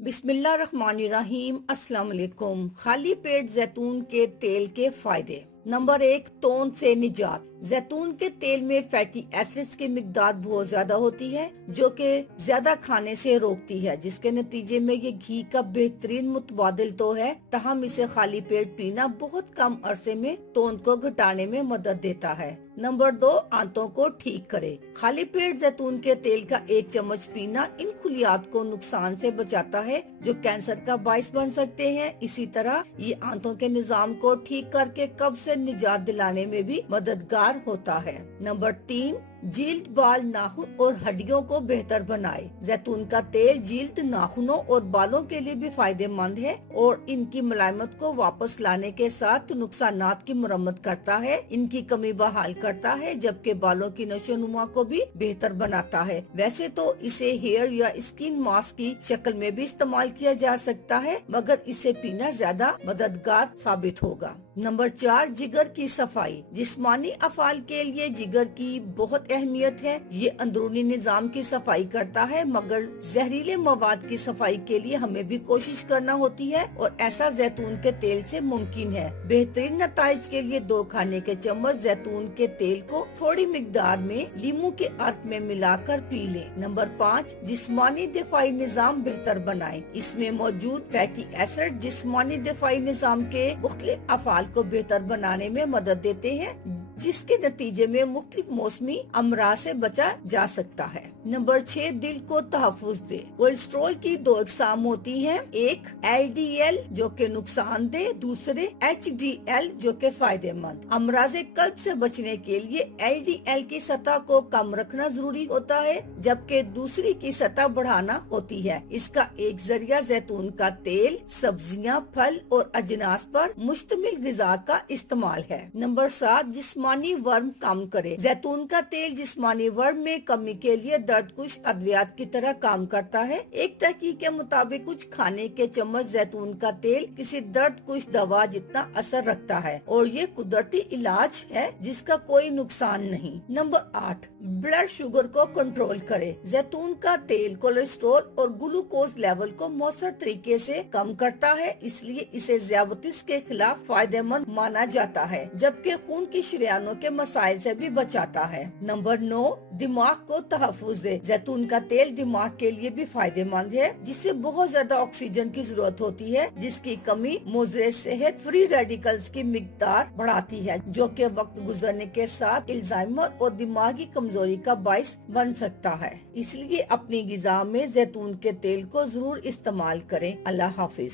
बिस्मिल्लाहिर्रहमानिर्रहीम। अस्सलाम वालेकुम। खाली पेट जैतून के तेल के फायदे। नंबर 1, तोंद से निजात। जैतून के तेल में फैटी एसिड्स की मिकदार बहुत ज्यादा होती है जो कि ज्यादा खाने से रोकती है, जिसके नतीजे में ये घी का बेहतरीन मुतबादिल तो है, ताहम इसे खाली पेट पीना बहुत कम अरसे में तोंद को घटाने में मदद देता है। नंबर 2, आंतों को ठीक करे। खाली पेट जैतून के तेल का 1 चम्मच पीना इन खुलियात को नुकसान से बचाता है जो कैंसर का बाइस बन सकते हैं। इसी तरह ये आंतों के निजाम को ठीक करके कब्ज से निजात दिलाने में भी मददगार होता है। नंबर 3, जील्द, बाल, नाखून और हड्डियों को बेहतर बनाए। जैतून का तेल जील्द, नाखूनों और बालों के लिए भी फायदेमंद है और इनकी मुलायमत को वापस लाने के साथ नुकसानात की मुरम्मत करता है, इनकी कमी बहाल करता है, जबकि बालों की नशोनुमा को भी बेहतर बनाता है। वैसे तो इसे हेयर या स्किन मास्क की शक्ल में भी इस्तेमाल किया जा सकता है, मगर इसे पीना ज्यादा मददगार साबित होगा। नंबर 4, जिगर की सफाई। जिस्मानी अफाल के लिए जिगर की बहुत अहमियत है। ये अंदरूनी निजाम की सफाई करता है, मगर जहरीले मवाद की सफाई के लिए हमें भी कोशिश करना होती है और ऐसा जैतून के तेल से मुमकिन है। बेहतरीन नताइज के लिए 2 खाने के चम्मच जैतून के तेल को थोड़ी मिकदार में लीमू के अर्क में मिलाकर पी लें। नंबर 5, जिस्मानी दिफाई निजाम बेहतर बनाए। इसमें मौजूद फैटी एसिड जिस्मानी दिफाई निजाम के मुख्तलिफ अफाल को बेहतर बनाने में मदद देते हैं, जिसके नतीजे में मुख्तलिफ मौसमी अमराज से बचा जा सकता है। नंबर 6, दिल को तहफ़्फ़ुज़ दे। कोलेस्ट्रॉल की 2 अक़साम होती हैं, एक LDL जो के नुकसानदेह, दूसरे HDL जो के फायदेमंद। अमराज़े कल्ब से बचने के लिए LDL की सतह को कम रखना जरूरी होता है, जबकि दूसरी की सतह बढ़ाना होती है। इसका एक जरिया जैतून का तेल, सब्जियां, फल और अजनास पर मुश्तमिल ग़िज़ा का इस्तेमाल है। नंबर 7, जिस्मानी वर्म कम करे। जैतून का तेल जिस्मानी वर्म में कमी के लिए दर्दकुश अद्वियात की तरह काम करता है। एक तहकीक के मुताबिक कुछ खाने के चम्मच जैतून का तेल किसी दर्दकुश दवा जितना असर रखता है और ये कुदरती इलाज है जिसका कोई नुकसान नहीं। नंबर 8, ब्लड शुगर को कंट्रोल करे। जैतून का तेल कोलेस्ट्रॉल और ग्लूकोज लेवल को मौसर तरीके से कम करता है, इसलिए इसे ज़ियाबतीस के खिलाफ फायदेमंद माना जाता है, जबकि खून की शरियानों के मसाइल से भी बचाता है। नंबर 9, दिमाग को तहफ़्फ़ुज़ दे। जैतून का तेल दिमाग के लिए भी फायदेमंद है, जिससे बहुत ज्यादा ऑक्सीजन की जरूरत होती है, जिसकी कमी मुज़र सेहत फ्री रेडिकल्स की मिकदार बढ़ाती है, जो कि वक्त गुजरने के साथ अल्जाइमर और दिमागी कमजोरी का बाइस बन सकता है। इसलिए अपनी ग़िज़ा में जैतून के तेल को जरूर इस्तेमाल करें। अल्लाह हाफिज।